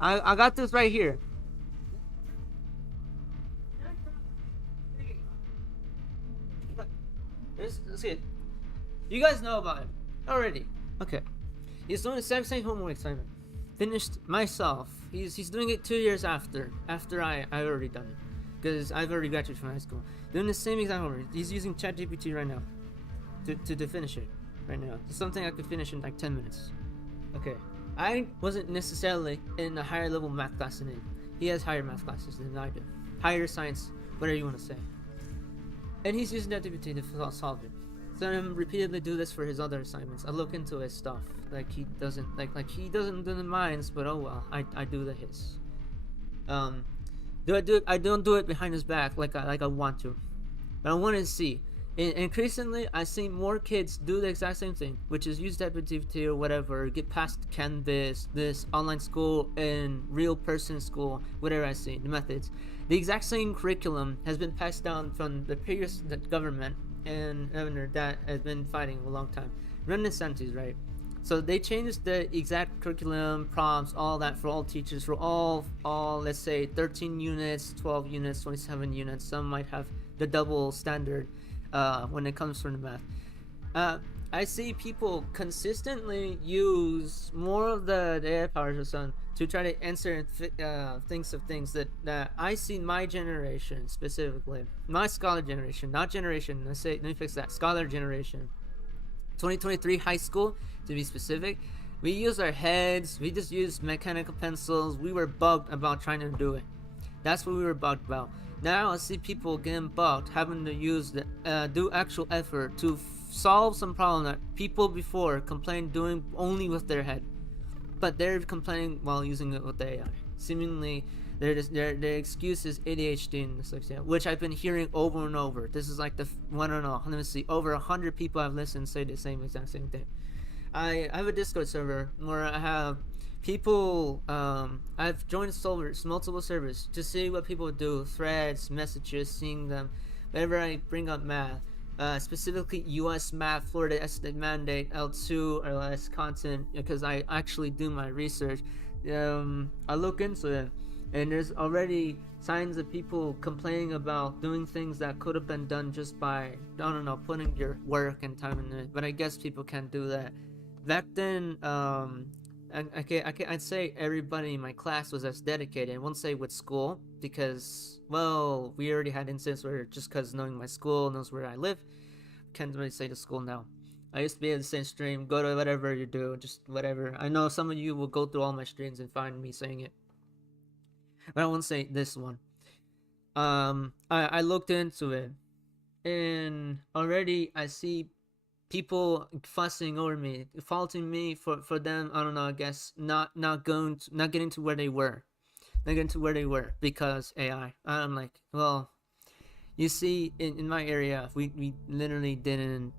I got this right here. Let's see it. You guys know about him already. Okay. He's doing the same homework assignment. Finished myself. He's doing it 2 years after I already done it, because I've already graduated from high school. Doing the same exact homework. He's using ChatGPT right now to finish it right now. It's something I could finish in like 10 minutes. Okay. I wasn't necessarily in a higher level math class than him. He has higher math classes than I do. Higher science, whatever you want to say. And he's using ChatGPT to solve it. So him repeatedly do this for his other assignments. I look into his stuff. Like he doesn't he doesn't do the mines, but oh well, I do the his. Do I do it? I don't do it behind his back like I want to, but I want to see. Increasingly, I see more kids do the exact same thing, which is use ChatGPT or whatever, get past Canvas, this online school and real person school, whatever I see, the methods. The exact same curriculum has been passed down from the previous government and governor that has been fighting a long time. Ren DeSantis, right? So they changed the exact curriculum, prompts, all that for all teachers, for all let's say 13 units, 12 units, 27 units. Some might have the double standard when it comes from the math. I see people consistently use more of the AI powers or something to try to answer things that I see my generation specifically, my scholar generation, not generation. Let me fix that. Scholar generation. 2023 high school to be specific. We use our heads. We just use mechanical pencils. We were bugged about trying to do it. That's what we were bugged about. Now I see people getting bugged, having to use do actual effort to solve some problem that people before complained doing only with their head, but they're complaining while using it with AI. Seemingly, their excuse is ADHD and dyslexia, which I've been hearing over and over. This is like I don't know. Let me see. Over 100 people I've listened say the exact same thing. I have a Discord server where I have people. I've joined multiple servers to see what people do, threads, messages, seeing them. Whenever I bring up math, specifically U.S. math, Florida State mandate, L2 or less content, because I actually do my research. I look into it, and there's already signs of people complaining about doing things that could have been done just by, I don't know, putting your work and time in it. But I guess people can't do that. Back then, I'd say everybody in my class was as dedicated. I won't say with school, because, well, we already had instances where just because knowing my school knows where I live, can't really say the school now. I used to be in the same stream, go to whatever you do, just whatever. I know some of you will go through all my streams and find me saying it, but I won't say this one. I looked into it, and already I see people fussing over me, faulting me for them. I don't know. I guess not getting to where they were, because AI. I'm like, well, you see, in my area, we literally didn't.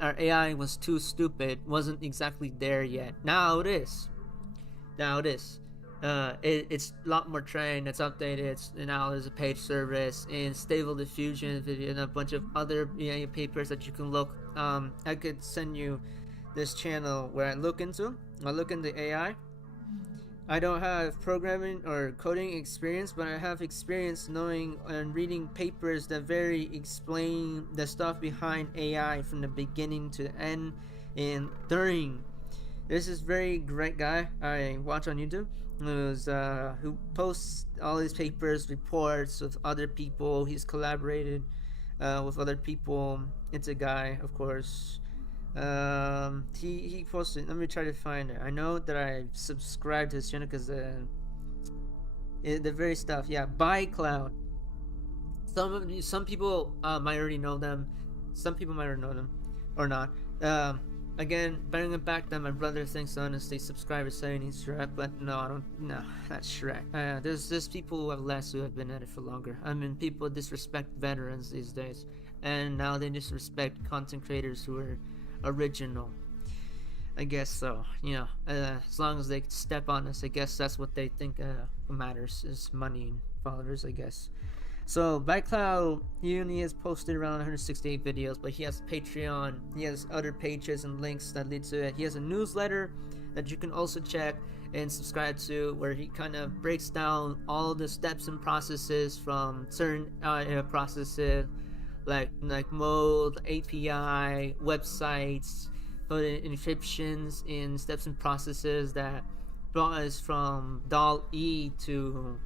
Our AI was too stupid. Wasn't exactly there yet. Now it is. It's a lot more trained. It's updated. Now there's a page service and stable diffusion video and a bunch of other papers that you can look. I could send you this channel where I look into AI. I don't have programming or coding experience, but I have experience knowing and reading papers that explain the stuff behind AI from the beginning to the end and during. This is very great guy I watch on YouTube, who posts all his papers, reports with other people. He's collaborated with other people. It's a guy, of course. He posted. Let me try to find it. I know that I subscribed to his channel because the very stuff. Yeah, by Cloud. Some people might already know them. Some people might already know them or not. Again, bringing it back that my brother thinks honestly subscribers saying he's Shrek, but no, I don't. No, that's Shrek. There's people who have less who have been at it for longer. I mean, people disrespect veterans these days, and now they disrespect content creators who are original. I guess so. As long as they step on us, I guess that's what they think matters is money and followers, I guess. So ByteCloud, he only has posted around 168 videos, but he has Patreon, he has other pages and links that lead to it. He has a newsletter that you can also check and subscribe to, where he kind of breaks down all the steps and processes from certain processes like mode, API, websites, put encryptions in steps and processes that brought us from DAL-E to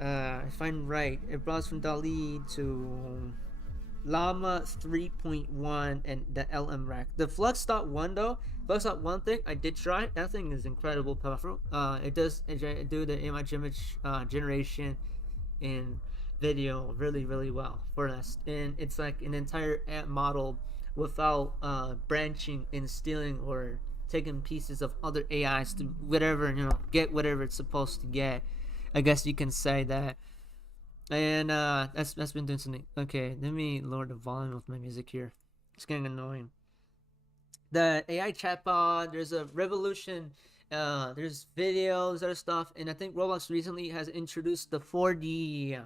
if I'm right, it brought us from DAL-E to Llama 3.1 and the LM rack. The Flux.1 though, Flux.1 thing I did try. That thing is incredible powerful. It does do the image generation in video really well for us, and it's like an entire ant model without branching and stealing or taking pieces of other AIs to whatever, get whatever it's supposed to get. I guess you can say that. And that's been doing something. Okay, let me lower the volume of my music here. It's getting annoying. The AI chatbot, there's a revolution. There's videos, other stuff, and I think Roblox recently has introduced the 4D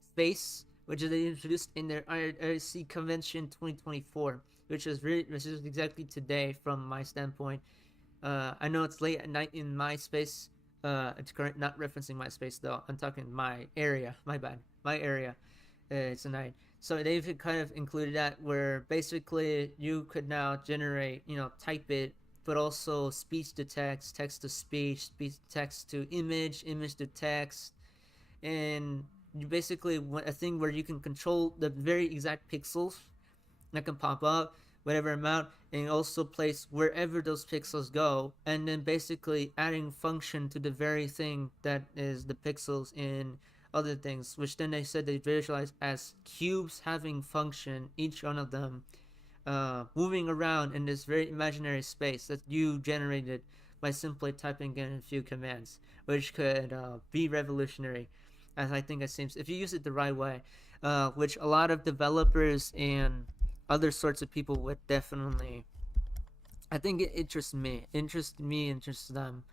space, which they introduced in their IRC convention 2024, which is exactly today from my standpoint. I know it's late at night in my space. It's current, not referencing my space though. I'm talking my area. My bad. My area. It's a night. So they've kind of included that where basically you could now generate, type it, but also speech to text, text to speech, text to image, image to text, and you basically want a thing where you can control the very exact pixels that can pop up, whatever amount, and also place wherever those pixels go, and then basically adding function to the very thing that is the pixels in other things, which then they said they visualize as cubes having function, each one of them moving around in this very imaginary space that you generated by simply typing in a few commands, which could be revolutionary, as I think it seems, if you use it the right way, which a lot of developers and other sorts of people would definitely. I think it interests me, interests them.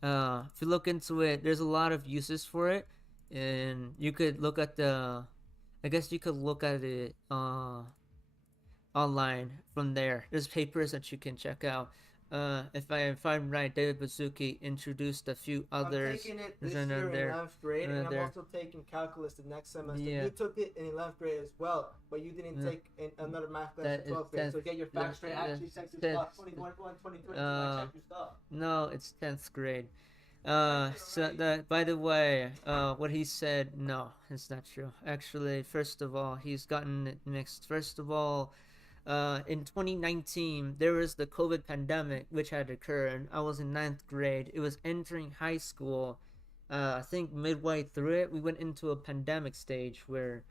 If you look into it, there's a lot of uses for it, and you could look at the. I guess you could look at it online from there. There's papers that you can check out. If I'm right, David Bazuki introduced a few others. I'm taking it this year in 11th grade, and I'm also taking calculus the next semester. Yeah. You took it in 11th grade as well, but you didn't take another math class in 12th grade. So get your facts straight. Actually, check your stuff. 2021, 2020. Check your stuff. No, it's 10th grade. So that, by the way, what he said, no, it's not true. Actually, first of all, he's gotten it mixed. First of all, in 2019, there was the COVID pandemic, which had occurred. I was in 9th grade. It was entering high school. I think midway through it, we went into a pandemic stage where,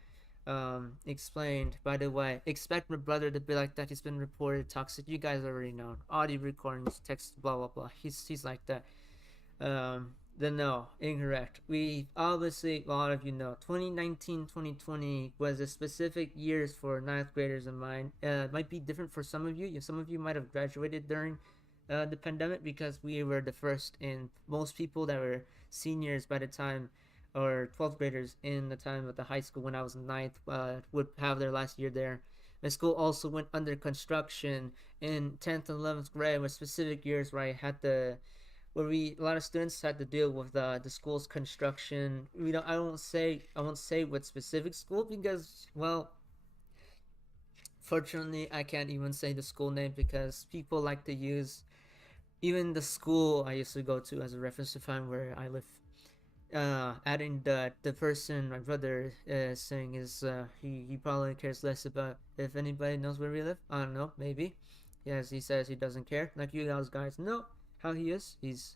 explained, by the way, expect my brother to be like that. He's been reported toxic. You guys already know. Audio recordings, text, blah, blah, blah. He's like that. Then no, incorrect. We obviously, a lot of you know, 2019, 2020 was a specific years for 9th graders of mine. It might be different for some of you. Some of you might have graduated during the pandemic, because we were the first, and most people that were seniors by the time, or 12th graders in the time of the high school when I was in 9th, would have their last year there. The school also went under construction in 10th and 11th grade, with specific years where I had to, where a lot of students had to deal with the school's construction. I won't say what specific school, because, well, fortunately I can't even say the school name, because people like to use even the school I used to go to as a reference to find where I live. Adding the person my brother is saying is he probably cares less about if anybody knows where we live. I don't know, maybe. Yes, he says he doesn't care, like you guys know how he is. He's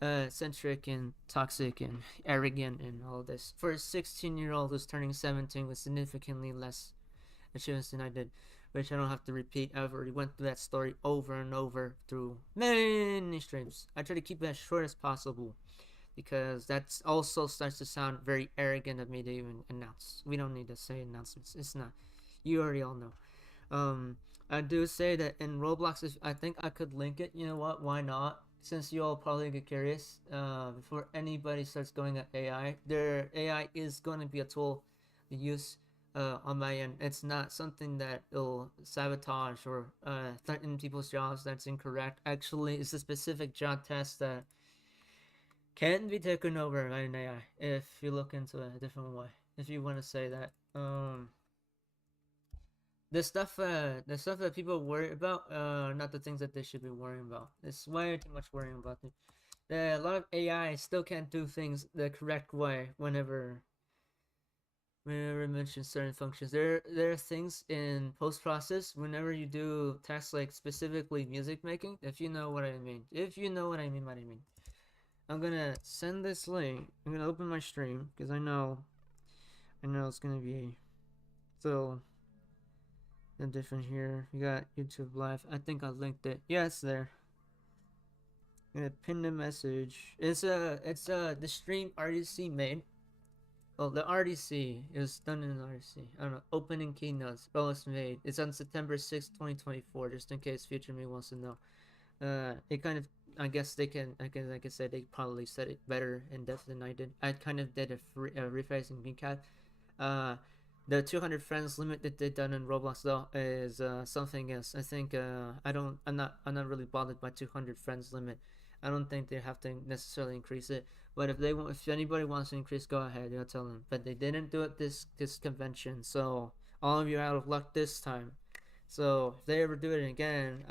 eccentric and toxic and arrogant and all this. For a 16-year-old who's turning 17 with significantly less achievements than I did, which I don't have to repeat. I've already went through that story over and over through many streams. I try to keep it as short as possible, because that also starts to sound very arrogant of me to even announce. We don't need to say announcements. It's not. You already all know. I do say that in Roblox, I think I could link it. You know what? Why not? since you all probably get curious, before anybody starts going at AI, their AI is going to be a tool to use on my end. It's not something that will sabotage or threaten people's jobs. That's incorrect. Actually, it's a specific job test that can be taken over by an AI if you look into it a different way. If you want to say that, the stuff that people worry about, not the things that they should be worrying about. It's way too much worrying about it. A lot of AI still can't do things the correct way whenever it mentions certain functions. There are things in post process whenever you do tasks like specifically music making. If you know what I mean. If you know what I mean, I'm gonna send this link. I'm gonna open my stream because I know it's gonna be so different here. You got YouTube Live. I think I linked it. Yeah, it's there. I'm gonna pin the message. It's the stream RDC made. Well, the RDC is done in RDC. I don't know. Opening keynotes. Oh, it's made. It's on September 6th, 2024. Just in case future me wants to know. It kind of. I guess they can. I guess like I said, they probably said it better in depth than I did. I kind of did a rephrasing recap. The 200 friends limit that they done in Roblox though is something else. I think I'm not really bothered by 200 friends limit. I don't think they have to necessarily increase it. But if anybody wants to increase, go ahead. I'll tell them. But they didn't do it this convention, so all of you are out of luck this time. So if they ever do it again,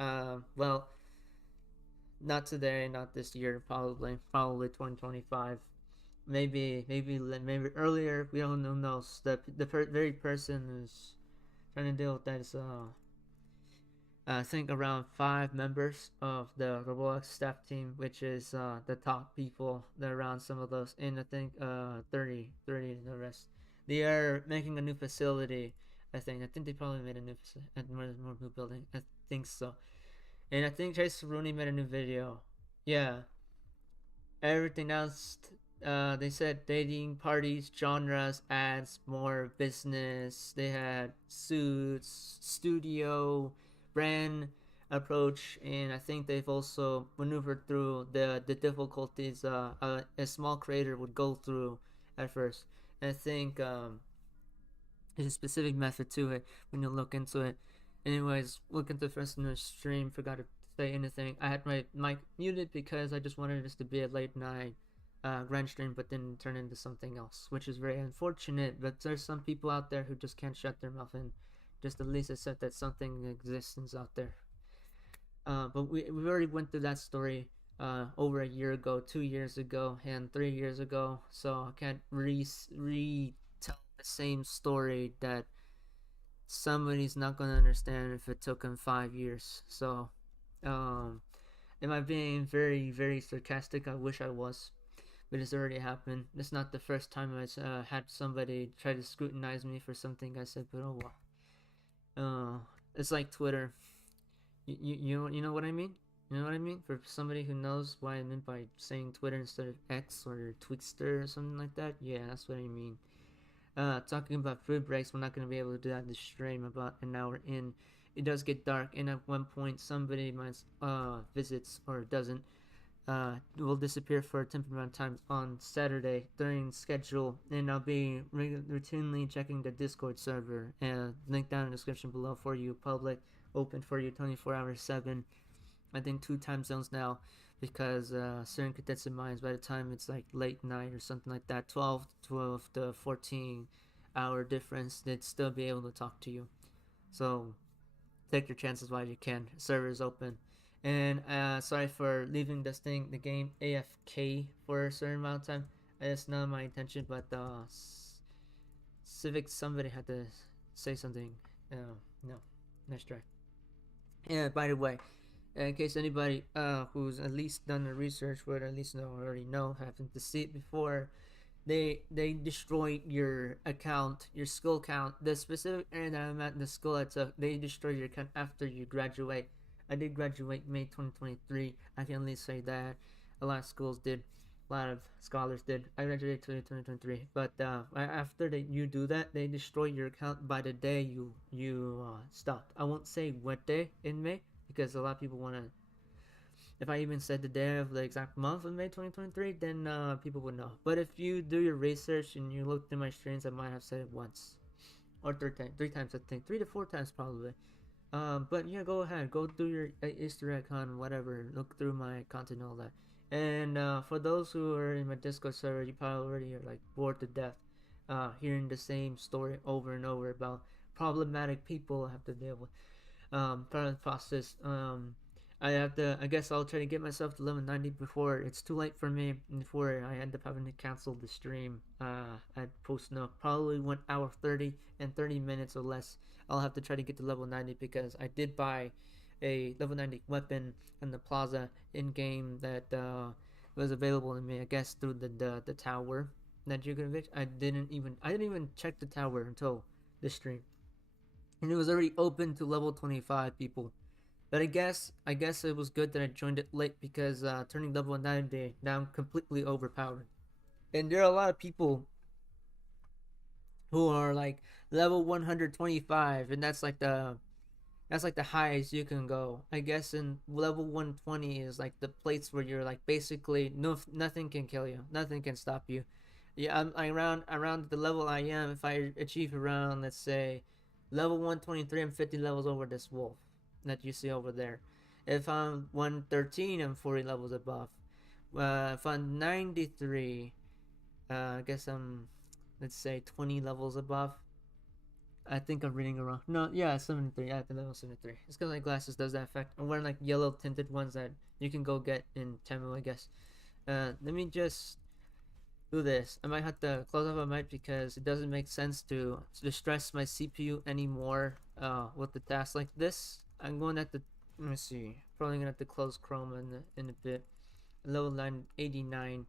well, not today, not this year, probably 2025. Maybe earlier. We don't know. The very person who's trying to deal with that is I think around 5 members of the Roblox staff team, which is the top people that are around some of those, and I think 30 the rest. They are making a new facility. I think they probably made a new more new building. I think so. And I think Trace Rooney made a new video. Yeah. Everything else, they said dating, parties, genres, ads, more business. They had suits, studio, brand approach, and I think they've also maneuvered through the difficulties a small creator would go through at first. And I think there's a specific method to it when you look into it. Anyways, look into the first in the stream. Forgot to say anything. I had my mic muted because I just wanted this to be a late night grand stream, but then turn into something else, which is very unfortunate. But there's some people out there who just can't shut their mouth and just at least accept that something exists out there. But we already went through that story over a year ago, 2 years ago, and 3 years ago. So I can't retell the same story that somebody's not gonna understand if it took him 5 years. So, am I being very, very sarcastic? I wish I was, but it's already happened. It's not the first time I had somebody try to scrutinize me for something I said, but oh well. It's like Twitter. You know what I mean? You know what I mean? For somebody who knows what I meant by saying Twitter instead of X or Twixter or something like that, yeah, that's what I mean. Talking about food breaks, we're not going to be able to do that in the stream about an hour in. It does get dark, and at one point, somebody might visits or doesn't. Will disappear for a temporary amount of time on Saturday during schedule, and I'll be routinely checking the Discord server. Link down in the description below for you, public, open for you 24 hours 7. I think 2 time zones now, because certain cadets of mine, by the time it's like late night or something like that, 12 to 14 hour difference, they'd still be able to talk to you. So take your chances while you can. Server's open. And sorry for leaving the game AFK for a certain amount of time. It's not my intention, but Civic, somebody had to say something. No, nice try. Yeah, by the way, in case anybody who's at least done the research would at least already know, having to see it before, they destroyed your account, your school count, the specific area that I'm at, the school I took. They destroyed your account after you graduate. I did graduate May 2023. I can at least say that. A lot of schools did. A lot of scholars did. I graduated 2023. But after you do that, they destroy your account by the day you stopped. I won't say what day in May, because a lot of people want to If I even said the day of the exact month of May 2023, then people would know. But if you do your research and you look through my streams, I might have said it once or three times, I think, 3 to 4 times probably. But yeah, go ahead, go do your Easter egg hunt, whatever. Look through my content, all that. And for those who are in my Discord server, you probably already are like bored to death, hearing the same story over and over about problematic people I have to deal with. Part of the process. I guess I'll try to get myself to level 90 before it's too late for me, before I end up having to cancel the stream. At post no, probably 1 hour 30 and 30 minutes or less. I'll have to try to get to level 90 because I did buy a level 90 weapon in the plaza in game that was available to me. I guess through the tower that you can reach. I didn't even check the tower until the stream, and it was already open to level 25 people. But I guess it was good that I joined it late because turning level 90 down completely overpowered. And there are a lot of people who are like level 125, and that's like the highest you can go. I guess in level 120 is like the place where you're like basically nothing can kill you, nothing can stop you. Yeah, I'm around the level I am. If I achieve around, let's say, level 123, I'm 50 levels over this wolf that you see over there. If I'm 113, I'm 40 levels above. If I'm 93, I guess I'm, let's say, 20 levels above. I think I'm reading it wrong. No, yeah, 73. Yeah, I think level 73. It's because my glasses does that effect. I'm wearing like yellow tinted ones that you can go get in Temu, I guess. Let me just do this. I might have to close off my mic because it doesn't make sense to stress my CPU anymore with the tasks like this. I'm going to have to, let me see, probably going to have to close Chrome in a bit. Level 989.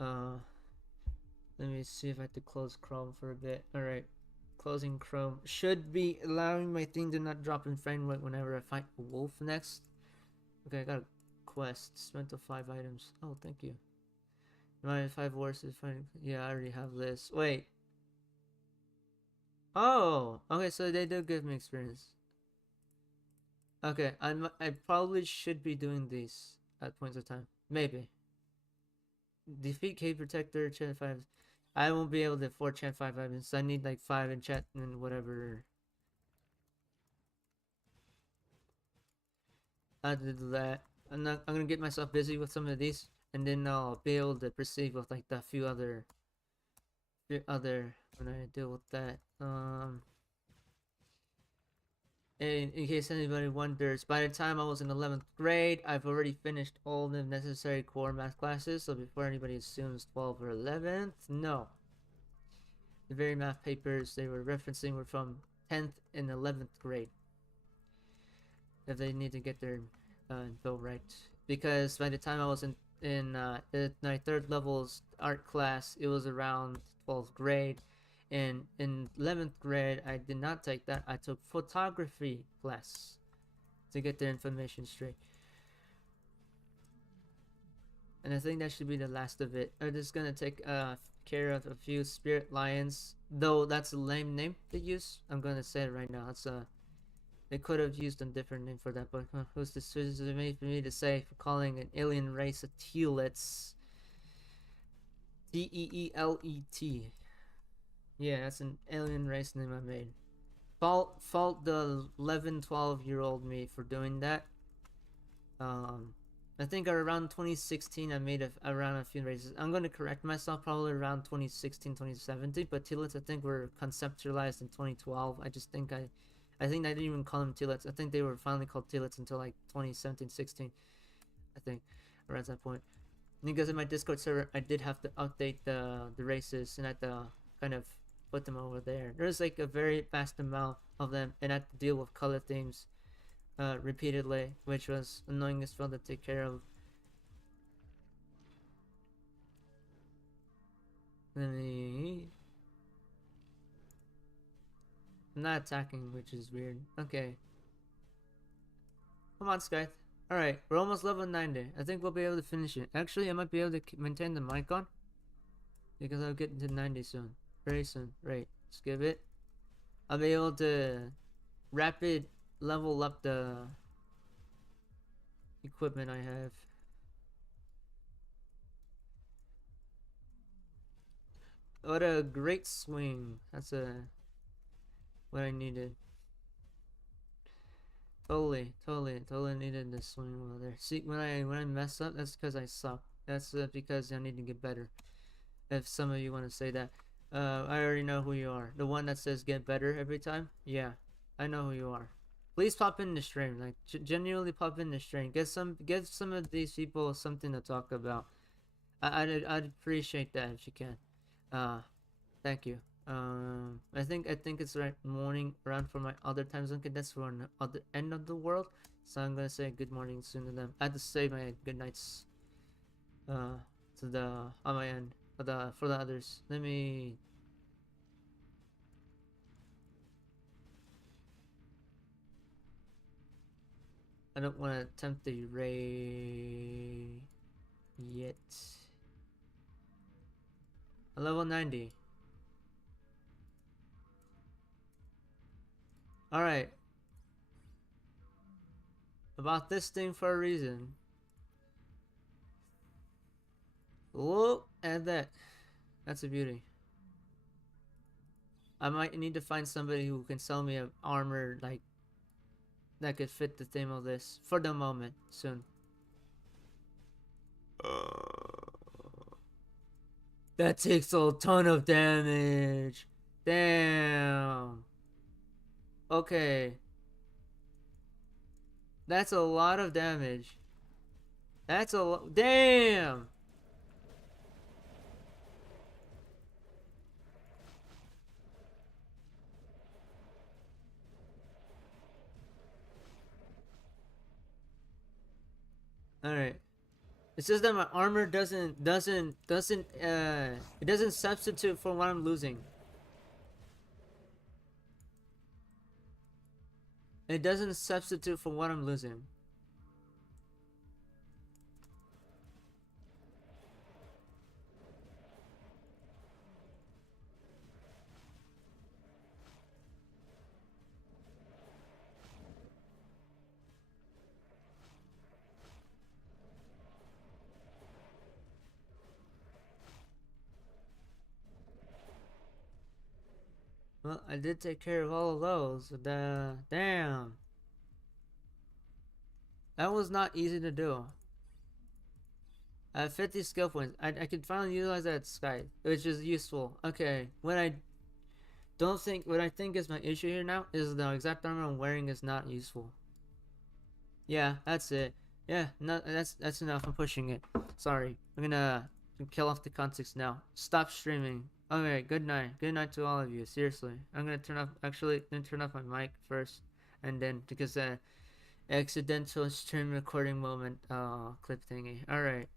Let me see if I have to close Chrome for a bit. Alright, closing Chrome. Should be allowing my thing to not drop in frame rate whenever I fight a wolf next. Okay, I got a quest. Spent 5 items. Oh, thank you. My 5 horses. Yeah, I already have this. Wait. Oh, okay, so they do give me experience. Okay, I probably should be doing these at points of time. Maybe. Defeat Cave Protector, Chant 5. I won't be able to afford Chant 5 items. I need like 5 enchant and whatever. I have to do that. I'm gonna get myself busy with some of these, and then I'll be able to proceed with like the few other when I deal with that. In case anybody wonders, by the time I was in 11th grade, I've already finished all the necessary core math classes, so before anybody assumes 12th or 11th, no. The very math papers they were referencing were from 10th and 11th grade. If they need to get their info right. Because by the time I was in my 3rd level's art class, it was around 12th grade. And in 11th grade, I did not take that. I took photography class to get their information straight. And I think that should be the last of it. I'm just gonna take care of a few spirit lions, though that's a lame name to use. I'm gonna say it right now. It's they could have used a different name for that, but who's this made for me to say for calling an alien race a tealets? Teelet. Yeah, that's an alien race name I made. Fault the 11, 12-year-old me for doing that. I think around 2016 I made around a few races. I'm going to correct myself, probably around 2016, 2017, but tealets I think were conceptualized in 2012. I think I didn't even call them tealets. I think they were finally called tealets until like 2017, 16. I think around that point. Because in my Discord server, I did have to update the races, and I had to kind of put them over there. There's like a very vast amount of them, and I had to deal with color themes repeatedly, which was annoying as well to take care of. I'm not attacking, which is weird. Okay. Come on, Skype. Alright, we're almost level 90. I think we'll be able to finish it. Actually, I might be able to maintain the mic on, because I'll get into 90 soon. Very soon. Right. Let's give it. I'll be able to rapid level up the equipment I have. What a great swing. That's what I needed. Totally needed this swing while there. See, when I mess up, that's because I suck. That's because I need to get better. If some of you want to say that, I already know who you are. The one that says get better every time. Yeah, I know who you are. Please pop in the stream. Like genuinely pop in the stream. Get some of these people something to talk about. I'd appreciate that if you can. Thank you. I think it's right morning around for my other time zone. That's for the other end of the world. So I'm gonna say good morning soon to them. I had to say my good nights. To the on my end for the others. Let me. I don't want to attempt the ray yet. Level 90. Alright. About this thing for a reason. Look at that. That's a beauty. I might need to find somebody who can sell me an armor like that could fit the theme of this for the moment soon. That takes a ton of damage. Damn. Okay. That's a lot of damage. That's a lot. Damn. All right. It's just that my armor doesn't it doesn't substitute for what I'm losing. It doesn't substitute for what I'm losing. Well, I did take care of all of those. Damn. That was not easy to do. I have 50 skill points. I could finally utilize that sky, which is useful. Okay, what I think is my issue here now is the exact armor I'm wearing is not useful. Yeah, that's it. Yeah, no, that's enough. I'm pushing it. Sorry. I'm gonna kill off the context now. Stop streaming. Okay, good night. Good night to all of you. Seriously. I'm gonna turn off my mic first, and then because accidental stream recording moment clip thingy. Alright.